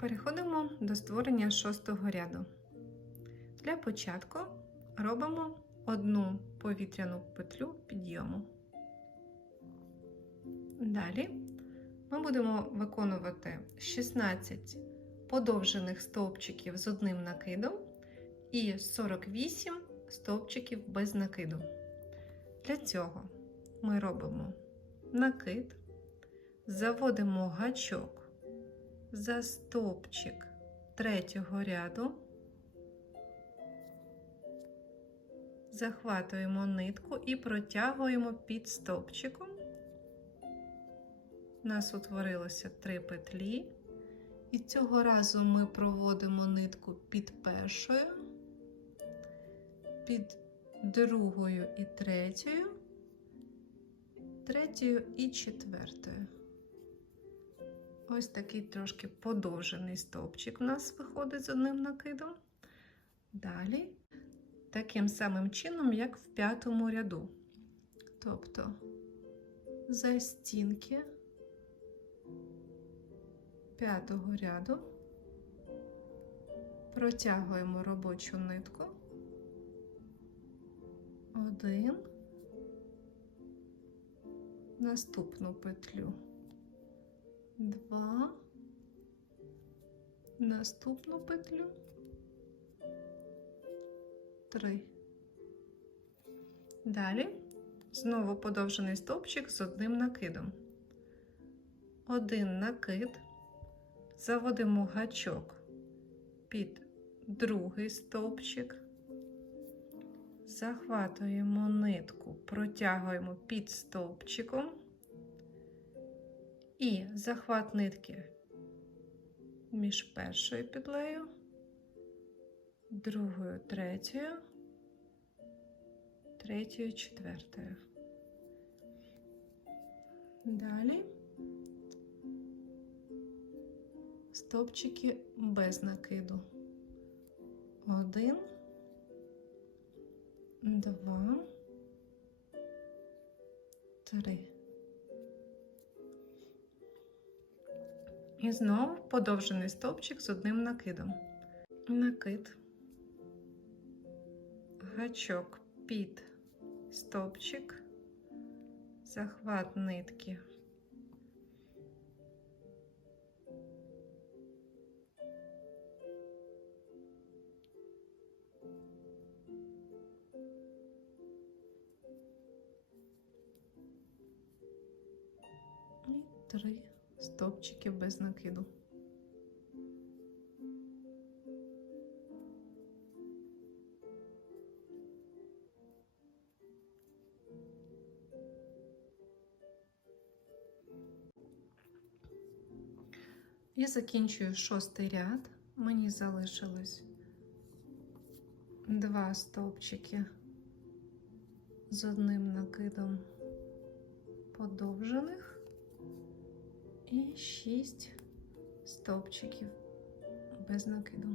Переходимо до створення шостого ряду. Для початку робимо одну повітряну петлю підйому. Далі ми будемо виконувати 16 подовжених стовпчиків з одним накидом і 48 стовпчиків без накиду. Для цього ми робимо накид, заводимо гачок за стовпчик третього ряду, захватуємо нитку і протягуємо під стовпчиком. У нас утворилося три петлі, і цього разу ми проводимо нитку під першою, під другою і третьою, третьою і четвертою. Ось такий трошки подовжений стовпчик у нас виходить з одним накидом. Далі, таким самим чином, як в п'ятому ряду. Тобто за стінки п'ятого ряду протягуємо робочу нитку. Один, наступну петлю. Два, наступну петлю, три. Далі знову подовжений стовпчик з одним накидом. Один накид, заводимо гачок під другий стовпчик, захватуємо нитку, протягуємо під стовпчиком. І захват нитки між першою петлею, другою, третьою, третьою, четвертою. Далі стовпчики без накиду. Один, два, три. І знову подовжений стовпчик з одним накидом. Накид, гачок під стовпчик, захват нитки. Три стовпчиків без накиду. І закінчую шостий ряд. Мені залишилось два стовпчики з одним накидом подовжених і 6 стовпчиків без накиду.